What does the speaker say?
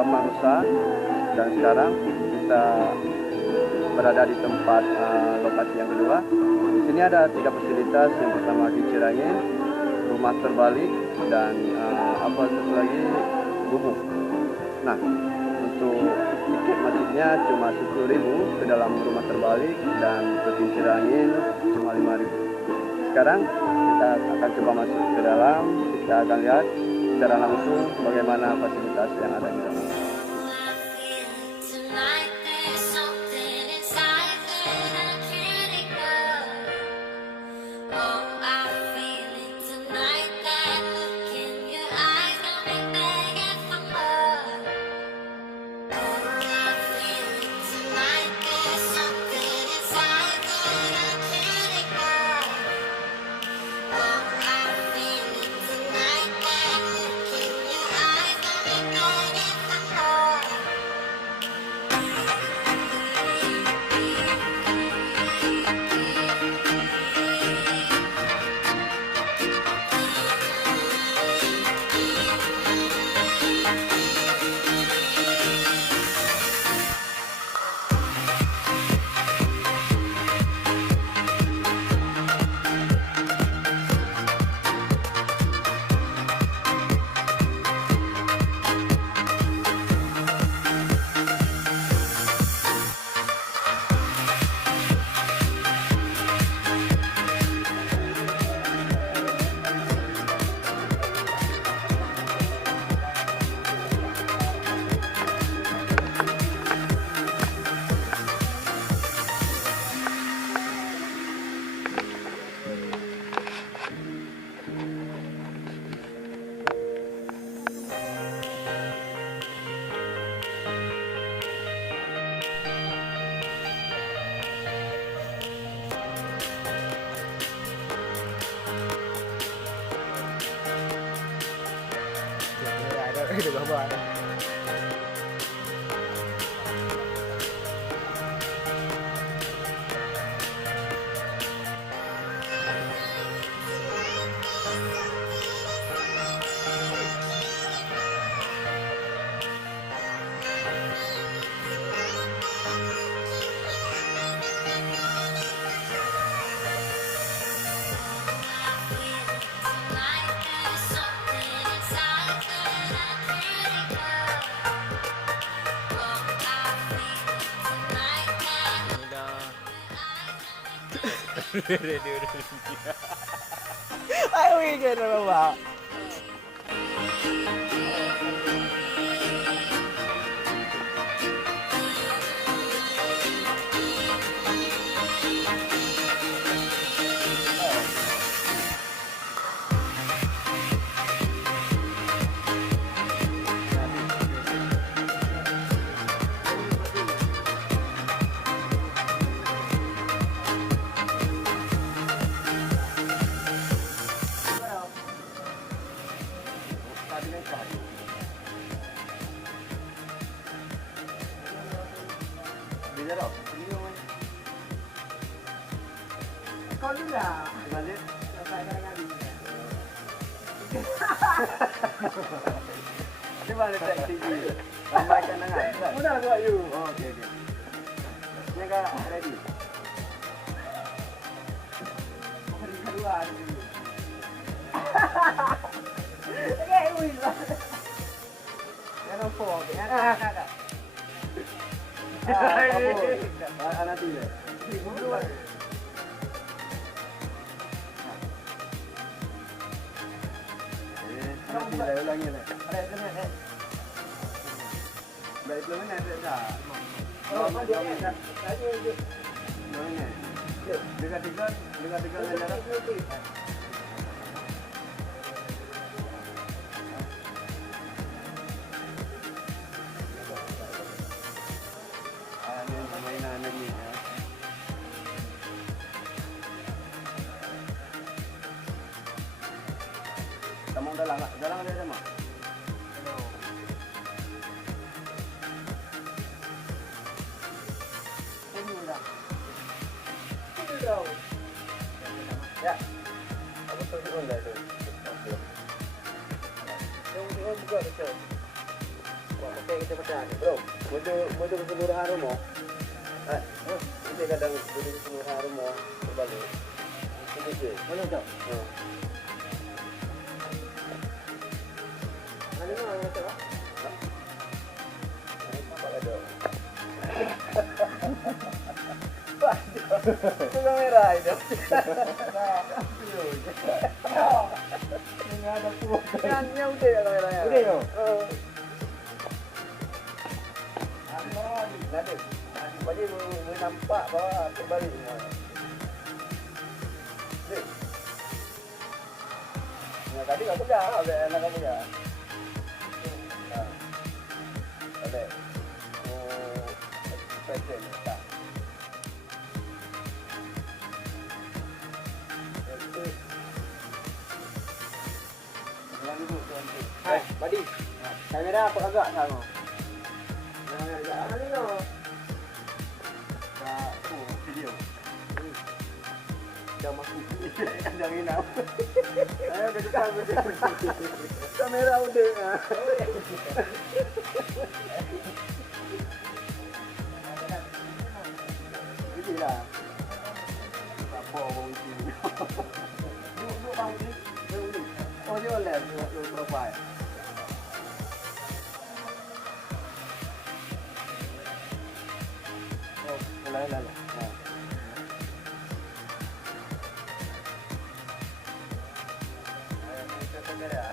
Taman Nusa, dan sekarang kita berada di tempat lokasi yang kedua. Di sini ada 3 fasilitas. Yang pertama kincir angin, rumah terbalik, dan apa satu lagi, gubuk. Nah, untuk tiket masuknya cuma 10.000 ke dalam rumah terbalik, dan ke kincir angin cuma 5.000. Sekarang kita akan coba masuk ke dalam. Kita akan lihat secara langsung bagaimana fasilitas yang ada di dalam. Được không bạn? Ayo weekend na ba? Kau juga. Balik. Sampai kadang-kadang. Di mana tak TV? Ramai kenangan. Mudah buat you. Oh, okey. Ni kan ready. Hari kedua ni. Okey, wih. Jangan lupa. Kakak. Anak dia. Kita ulangi ni. Ada ni. Baik belum ni ada dah. Oh, dia ni. Tadi je. Mana? Dekat jalan. Ini mainan lagi. Kamu dalang ada sama? Ya. Apa tu pun dah tu. Yang buka tu. Okey, kita pecah ni. Bro, mudah keseluruhan rumah. Kita kadang mudah keseluruhan rumah berbalik. Kita je. Mana tu? Mana ni orang kata? Nampak ada. Itu kamera itu. Ini ada pun. Yang udah kameranya. Udah yo. Nanti, bagi nampak bahawa terbalik semua. Nah, tadi tak pegang, ada anak kamu ya. Nah, ada. Expression, tak. Hai, Badi. Kamera apa agak sama? Video. Dah masuk. Dah minum. Ayo kita kamera udah. Inilah. Apa bau ini? Duk bau ni. Oh dia lihat profile. Lai. Ayo kita kamera.